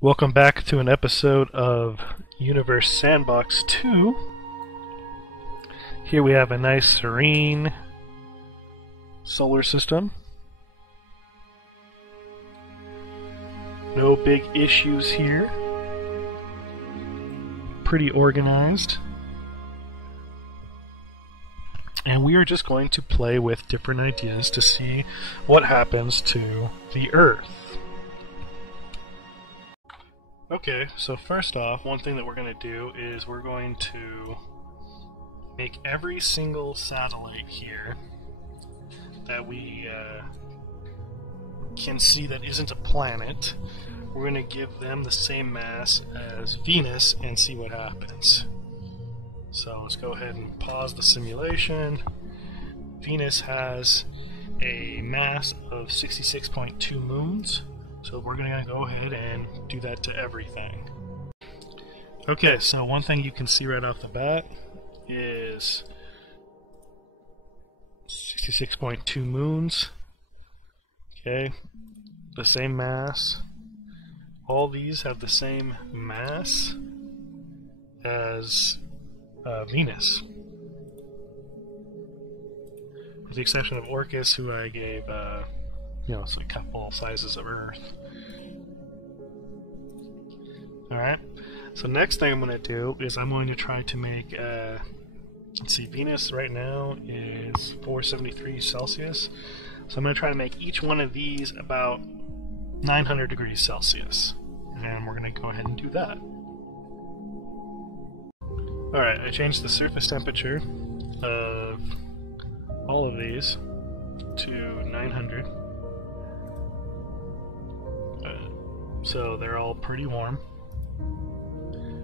Welcome back to an episode of Universe Sandbox 2. Here we have a nice serene solar system. No big issues here. Pretty organized. And we are just going to play with different ideas to see what happens to the Earth. Okay, so first off, one thing that we're going to do is we're going to make every single satellite here that we can see that isn't a planet, we're going to give them the same mass as Venus and see what happens. So let's go ahead and pause the simulation. Venus has a mass of 66.2 moons. So we're going to go ahead and do that to everything. Okay, so one thing you can see right off the bat is 66.2 moons. Okay, the same mass. All these have the same mass as Venus. With the exception of Orcus, who I gave it's a couple sizes of Earth. Alright, so next thing I'm going to do is I'm going to try to make, let's see, Venus right now is 473 Celsius. So I'm going to try to make each one of these about 900 degrees Celsius. And we're going to go ahead and do that. Alright, I changed the surface temperature of all of these to 900. So they're all pretty warm.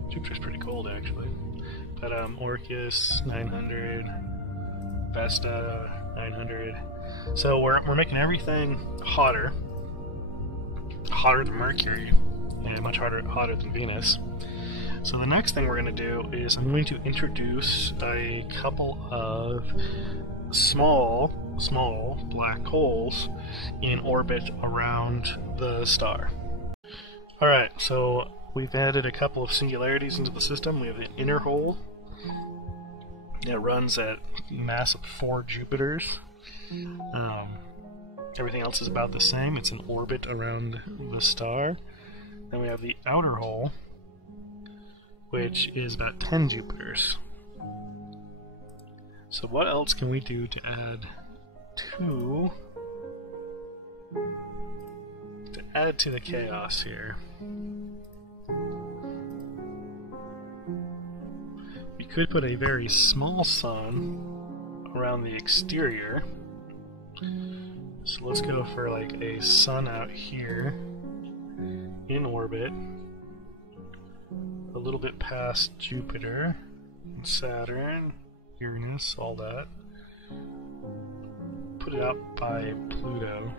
Jupiter's pretty cold, actually. But Orcus 900, Vesta 900. So we're making everything hotter than Mercury, and much hotter than Venus. So the next thing we're going to do is I'm going to introduce a couple of small black holes in orbit around the star. Alright, so we've added a couple of singularities into the system. We have the inner hole. It runs at a mass of 4 Jupiters. Everything else is about the same. It's in orbit around the star. Then we have the outer hole, which is about 10 Jupiters. So what else can we do to add to the chaos here? We could put a very small sun around the exterior. So let's go for like a sun out here in orbit, a little bit past Jupiter and Saturn, Uranus, all that. Put it out by Pluto.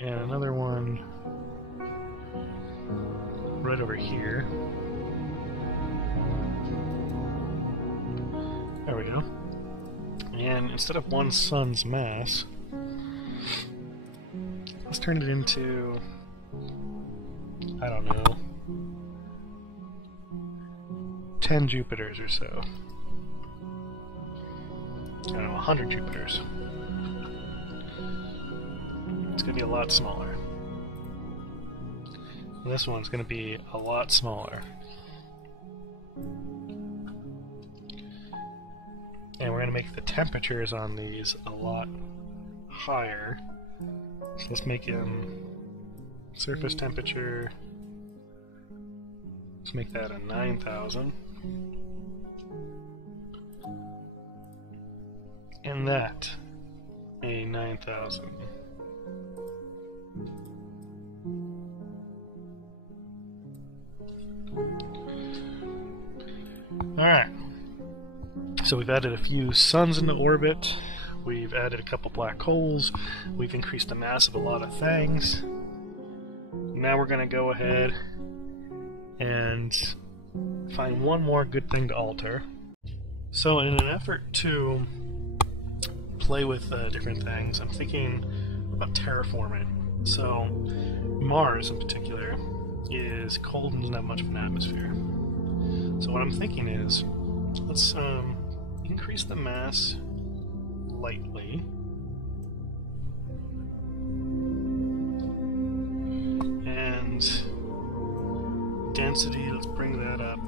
And another one right over here. There we go. And instead of one sun's mass, let's turn it into, I don't know, 10 Jupiters or so. I don't know, 100 Jupiters. It's going to be a lot smaller. And this one's going to be a lot smaller. And we're going to make the temperatures on these a lot higher. So let's make them surface temperature. Let's make that a 9,000. And that a 9,000. Alright. So we've added a few suns into orbit, we've added a couple black holes, we've increased the mass of a lot of things. Now we're going to go ahead and find one more good thing to alter. So in an effort to play with different things, I'm thinking about terraforming. So Mars in particular is cold and doesn't have much of an atmosphere. So what I'm thinking is, let's increase the mass lightly. And density, let's bring that up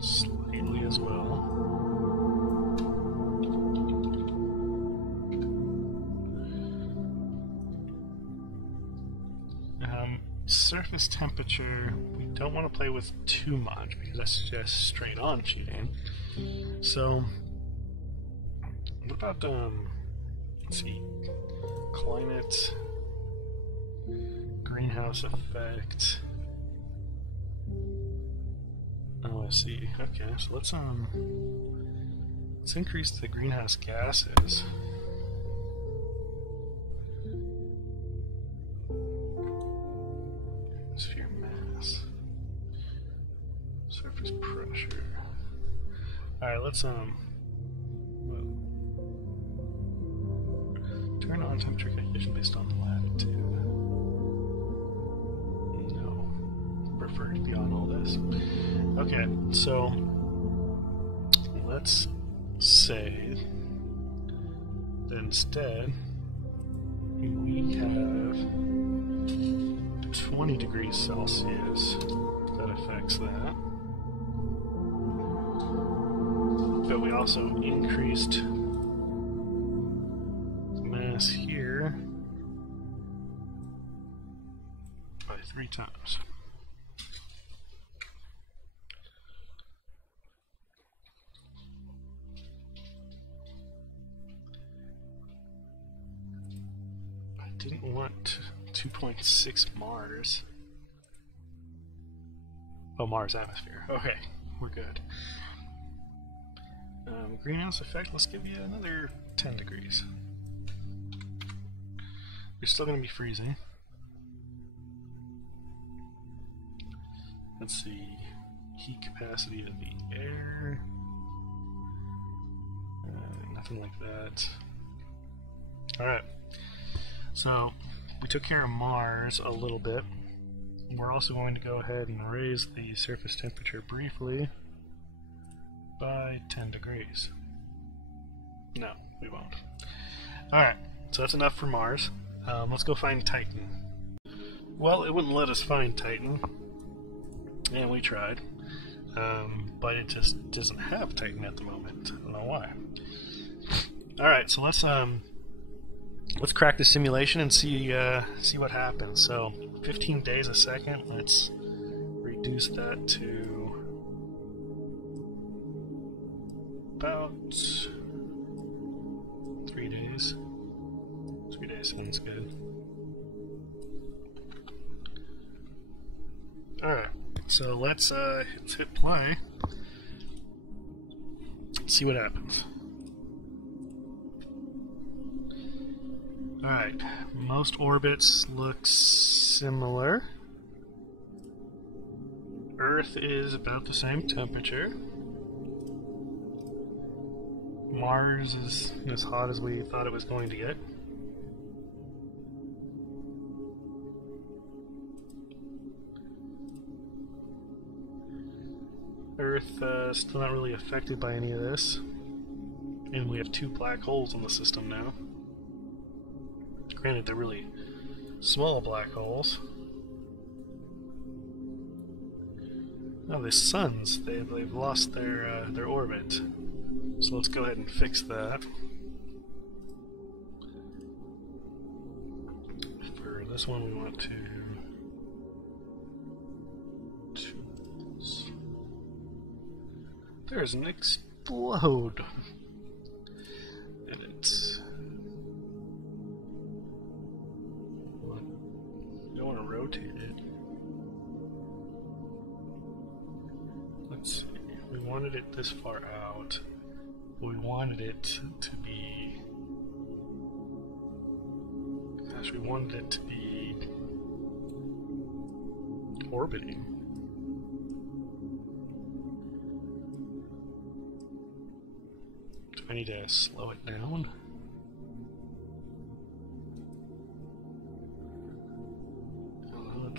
slightly as well. Surface temperature, we don't want to play with too much because that's just straight on cheating. So, what about, let's see, climate, greenhouse effect. Oh, I see. Okay, so let's increase the greenhouse gases. Atmosphere mass. Surface pressure. Alright, let's turn on temperature calculation based on latitude. No. Prefer to be on all this. Okay, so let's say that instead we have 20 degrees Celsius that affects that. But we also increased the mass here by 3 times. I didn't want 2.6 Mars. Oh, Mars atmosphere. Okay, we're good. Greenhouse effect, let's give you another 10 degrees. You're still going to be freezing. Let's see. Heat capacity of the air. Nothing like that. Alright. So, we took care of Mars a little bit. We're also going to go ahead and raise the surface temperature briefly by 10 degrees. No, we won't. Alright, so that's enough for Mars. Let's go find Titan. Well, it wouldn't let us find Titan, and we tried, but it just doesn't have Titan at the moment. I don't know why. Alright, so let's crack the simulation and see what happens. So 15 days a second, let's reduce that to about 3 days. 3 days sounds good. Alright, so let's hit play. See what happens. Alright, most orbits look similar. Earth is about the same temperature. Mars is as hot as we thought it was going to get. Earth still not really affected by any of this. And we have 2 black holes in the system now. Granted, they're really small black holes. Oh, the suns, they've lost their orbit. So let's go ahead and fix that. For this one, we want to tools. There's an explode. And it's rotated. Let's see. We wanted it this far out. We wanted it to be. Gosh, we wanted it to be orbiting. I need to slow it down.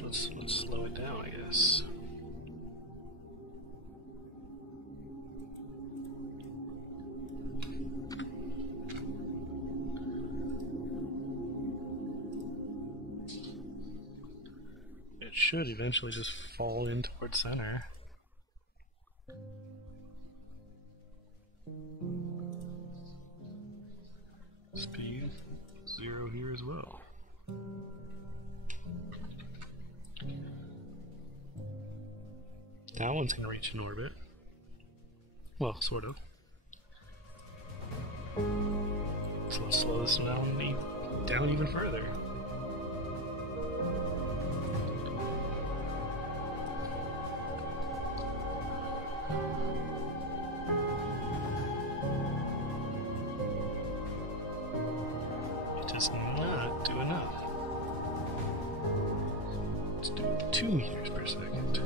Let's slow it down, I guess. It should eventually just fall in towards center. Speed 0 here as well. That one's gonna reach an orbit. Well, sort of. So let's slow this down even further. It does not do enough. Let's do 2 meters per second.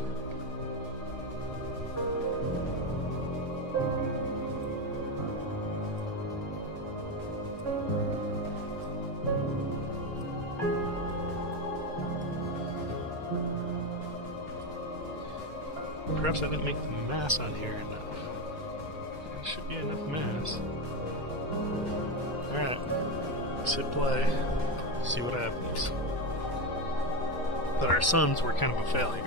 Perhaps I didn't make the mass on here enough. There should be enough mass. Alright. Let's hit play. See what happens. But our suns were kind of a failure.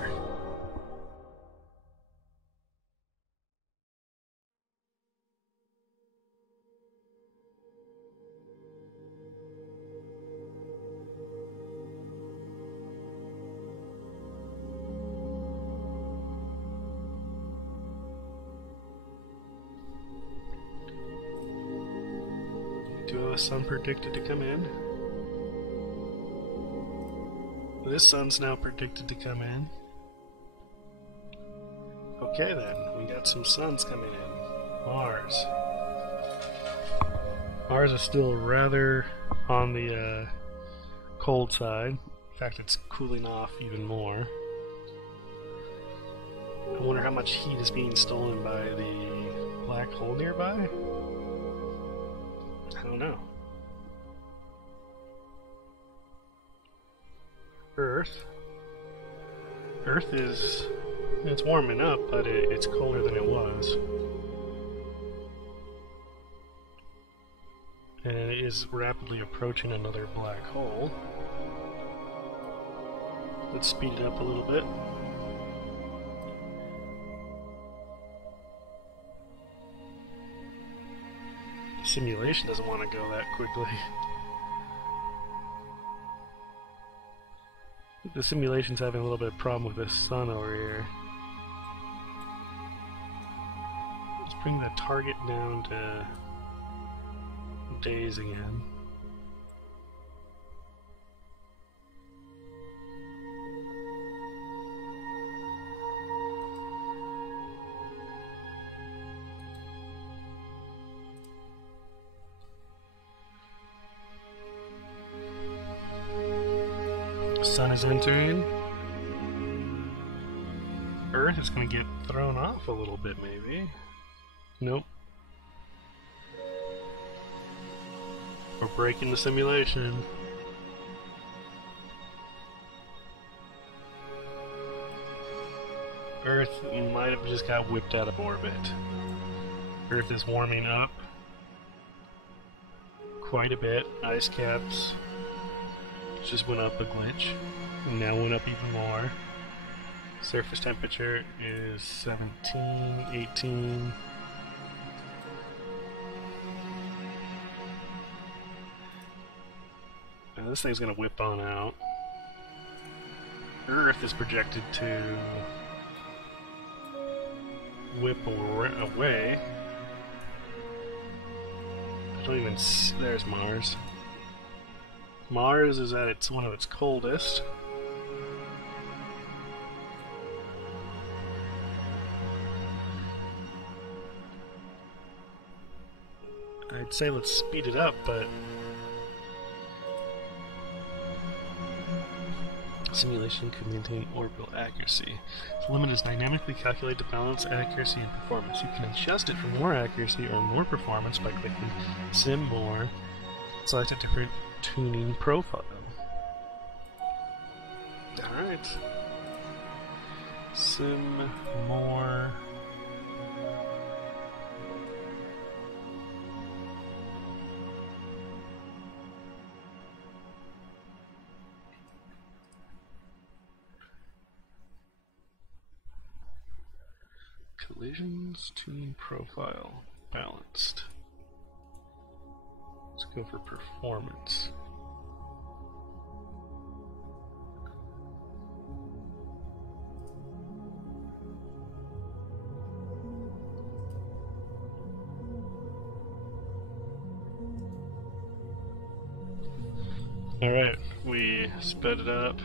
Do a sun predicted to come in. This sun's now predicted to come in. Okay then, we got some suns coming in. Mars. Mars is still rather on the cold side. In fact, it's cooling off even more. I wonder how much heat is being stolen by the black hole nearby? I don't know. Earth is, it's warming up, but it's colder than it was. And it is rapidly approaching another black hole. Let's speed it up a little bit. The simulation doesn't want to go that quickly. The simulation's having a little bit of problem with this sun over here. Let's bring the target down to days again. Sun is entering. Earth is going to get thrown off a little bit, maybe. Nope. We're breaking the simulation. Earth might have just got whipped out of orbit. Earth is warming up quite a bit. Ice caps just went up a glitch, and now went up even more. Surface temperature is 17, 18. Now this thing's gonna whip on out. Earth is projected to whip away. I don't even see, there's Mars. Mars is at one of its coldest. I'd say let's speed it up, but Simulation could maintain orbital accuracy. The limit is dynamically calculated to balance accuracy and performance. You can adjust it for more accuracy or more performance by clicking Sim More. Select a different tuning profile. Alright. Sim More. Collisions, tuning profile, balanced. Let's go for performance. Alright, we sped it up.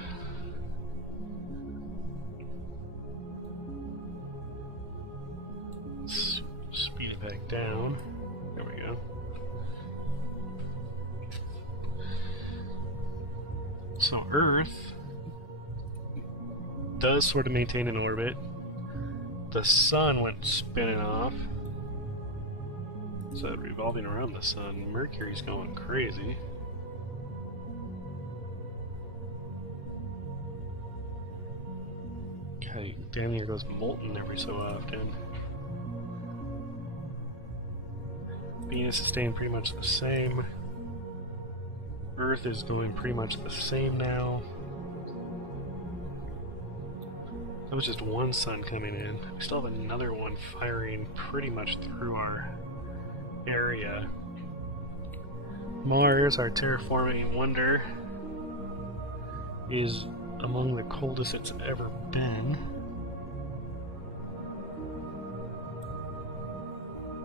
Let's speed it back down. There we go. So Earth does sort of maintain an orbit. The sun went spinning off. So revolving around the sun. Mercury's going crazy. Okay, damn near goes molten every so often. Venus is staying pretty much the same. Earth is going pretty much the same now. That was just one sun coming in. We still have another one firing pretty much through our area. Mars, our terraforming wonder, is among the coldest it's ever been.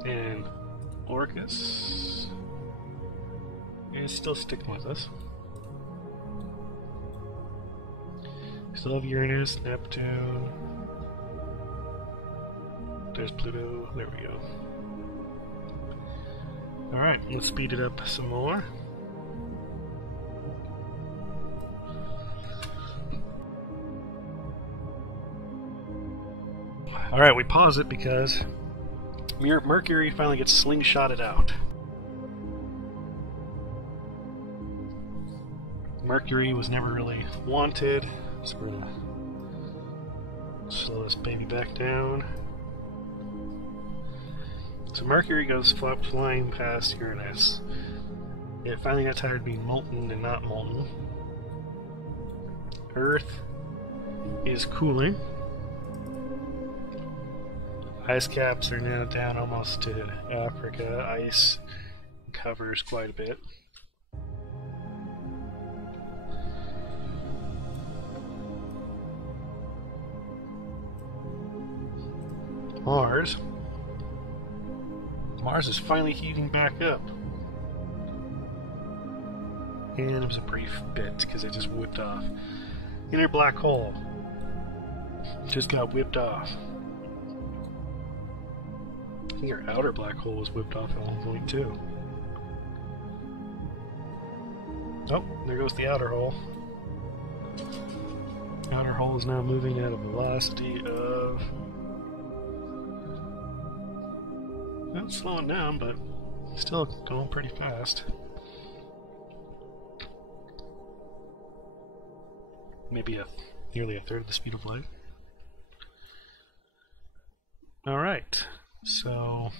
And Orcus is still sticking with us. Still have Uranus, Neptune. There's Pluto. There we go. Alright, let's speed it up some more. Alright, we pause it because Mercury finally gets slingshotted out. Mercury was never really wanted, so we're gonna slow this baby back down. So Mercury goes flying past Uranus. It finally got tired of being molten and not molten. Earth is cooling. Ice caps are now down almost to Africa. Ice covers quite a bit. Mars is finally heating back up. And it was a brief bit because it just whipped off. Inner black hole just got whipped off. I think our outer black hole was whipped off at one point too. Oh, there goes the outer hole. Outer hole is now moving at a velocity of... Not slowing down, but still going pretty fast. Maybe nearly a third of the speed of light. Alright, so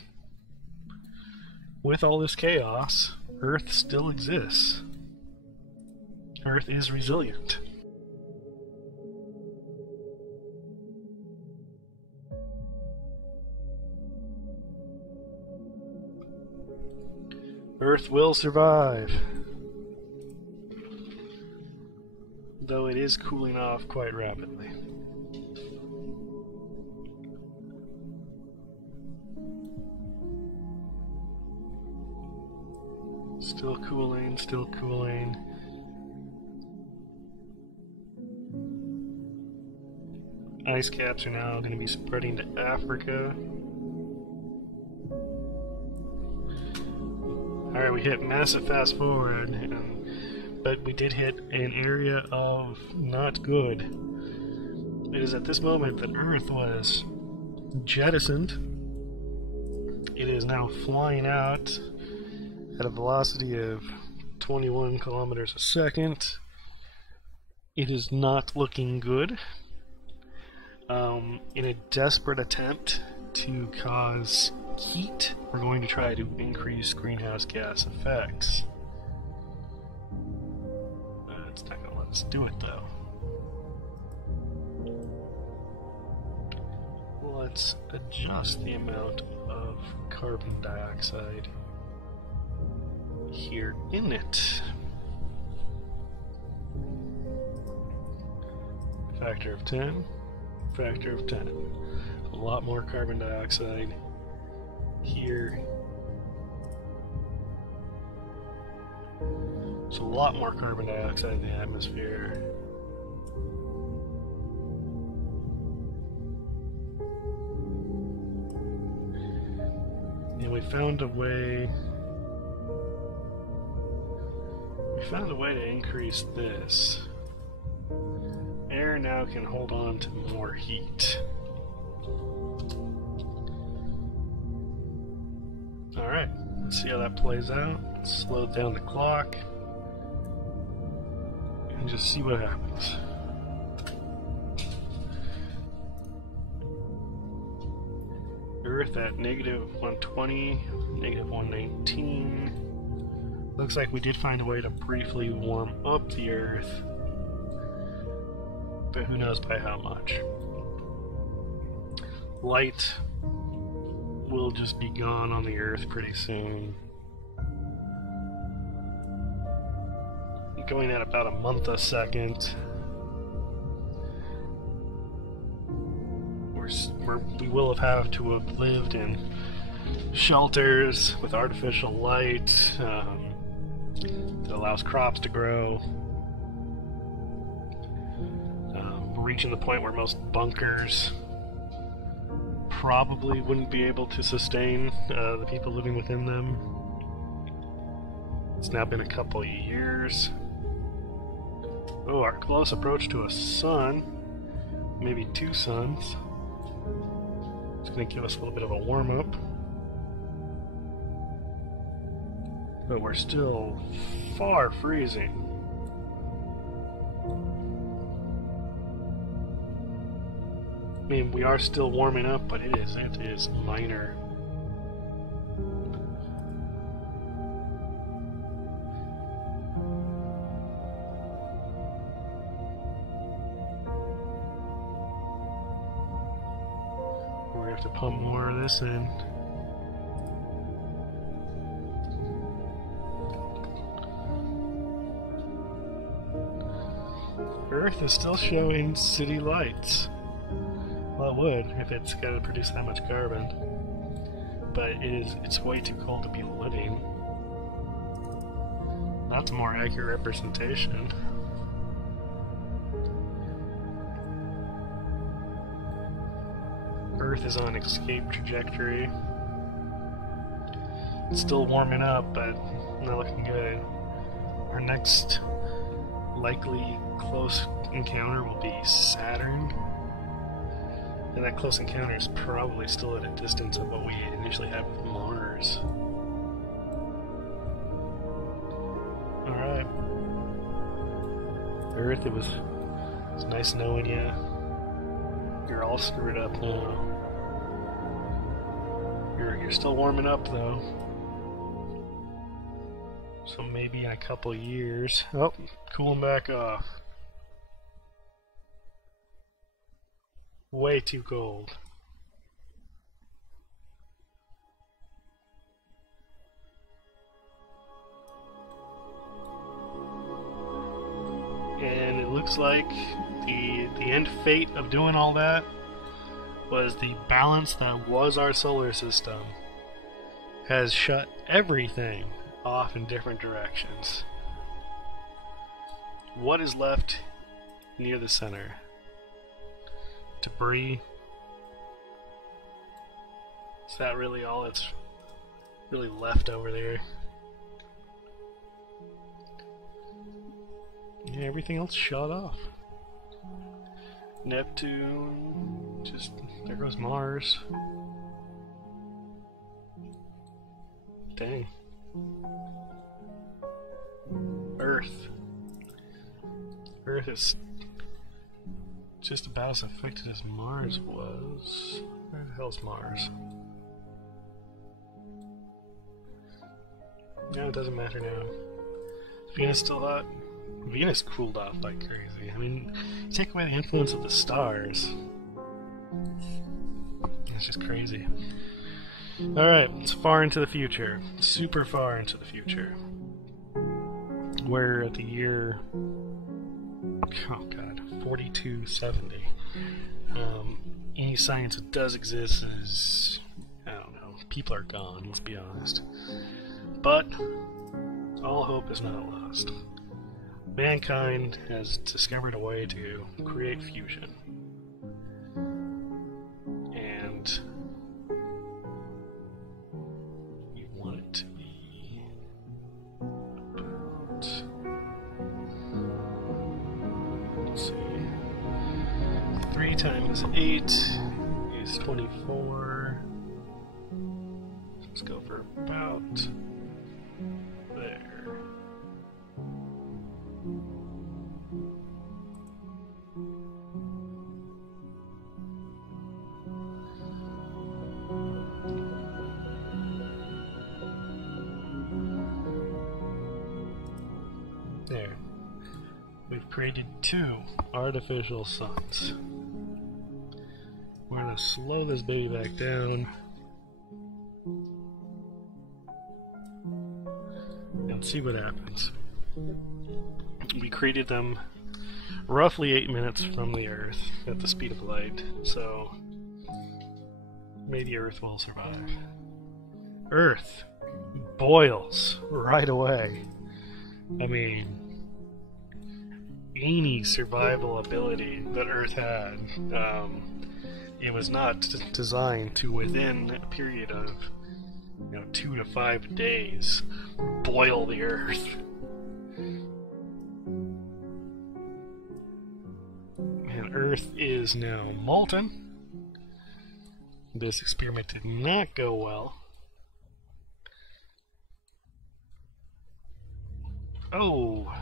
with all this chaos, Earth still exists. Earth is resilient. Earth will survive. Though it is cooling off quite rapidly. Still cooling, still cooling. Ice caps are now going to be spreading to Africa. Alright, we hit massive fast forward, and but we did hit an area of not good. It is at this moment that Earth was jettisoned. It is now flying out at a velocity of 21 kilometers a second. It is not looking good. In a desperate attempt to cause heat, we're going to try to increase greenhouse gas effects. It's not going to let us do it though. Let's adjust the amount of carbon dioxide here in it. Factor of 10, factor of 10. A lot more carbon dioxide here. So a lot more carbon dioxide in the atmosphere. And we found a way to increase this. Air now can hold on to more heat. Alright, let's see how that plays out. Let's slow down the clock and just see what happens. Earth at -120, -119. Looks like we did find a way to briefly warm up the Earth, but who knows by how much. Light will just be gone on the Earth pretty soon. Going at about a month a second. We will have to have lived in shelters with artificial light that allows crops to grow. We're reaching the point where most bunkers probably wouldn't be able to sustain the people living within them. It's now been a couple of years. Oh, our close approach to a sun, maybe two suns. It's going to give us a little bit of a warm-up. But we're still far freezing. I mean, we are still warming up, but it is minor. We have to pump more of this in. Earth is still showing city lights. Well, it would if it's got to produce that much carbon. But it's way too cold to be living. That's a more accurate representation. Earth is on escape trajectory. It's still warming up, but not looking good. Our next likely close encounter will be Saturn. And that close encounter is probably still at a distance of what we initially had with Mars. Alright. Earth, it was nice knowing you. You're all screwed up now. You're still warming up though. So maybe in a couple years. Oh, cooling back off. Way too cold. And it looks like the end fate of doing all that was the balance that was our solar system has shut everything off in different directions. What is left near the center? Debris. Is that really all that's really left over there? everything else shut off. Neptune, just there goes Mars. Dang. Earth. Earth is just about as affected as Mars was. Where the hell's Mars? No, it doesn't matter now. Venus still hot. Venus cooled off like crazy. I mean, you take away the influence of the stars. It's just crazy. Alright, it's far into the future. Super far into the future. We're at the year... oh god, 4270. Any science that does exist is... I don't know. People are gone, let's be honest. But all hope is not lost. Mankind has discovered a way to create fusion. And you want it to be about, let's see, 3 times 8 is 24. Let's go for about there. There. We've created 2 artificial suns. We're going to slow this baby back down. And see what happens. We created them roughly 8 minutes from the Earth at the speed of light, so maybe Earth will survive. Earth boils right away. I mean, any survival ability that Earth had, it was not designed to, within a period of 2 to 5 days, boil the Earth. And Earth is now molten. This experiment did not go well. Oh!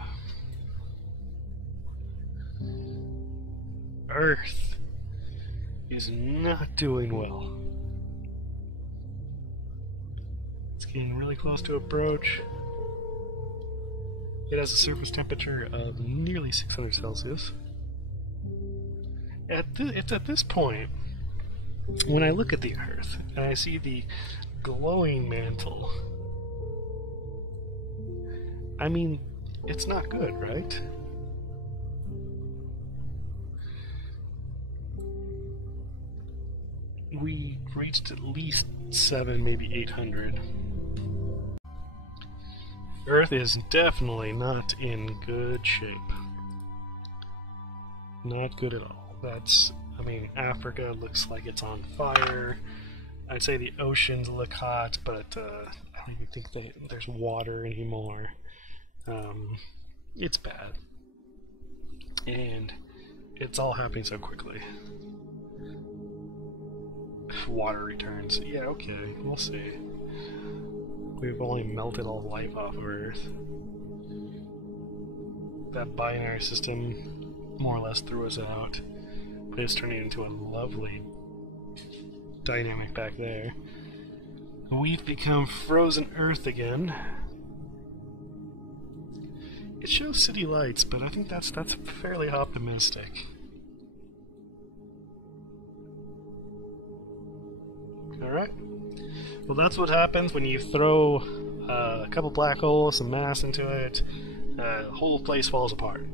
Earth is not doing well. It's getting really close to approach. It has a surface temperature of nearly 600 Celsius. It's at this point, when I look at the Earth and I see the glowing mantle, I mean, it's not good, right? We reached at least 7, maybe 800. Earth is definitely not in good shape. Not good at all. I mean, Africa looks like it's on fire. I'd say the oceans look hot, but I don't even think that there's water anymore. It's bad. And it's all happening so quickly. Water returns. Yeah, okay, we'll see. We've only melted all life off of Earth. That binary system more or less threw us out, but it's turning into a lovely dynamic back there. We've become frozen Earth again. It shows city lights, but I think that's fairly optimistic. Alright. Well, that's what happens when you throw a couple black holes, some mass into it. The whole place falls apart.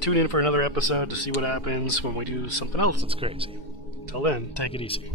Tune in for another episode to see what happens when we do something else that's crazy. Till then, take it easy.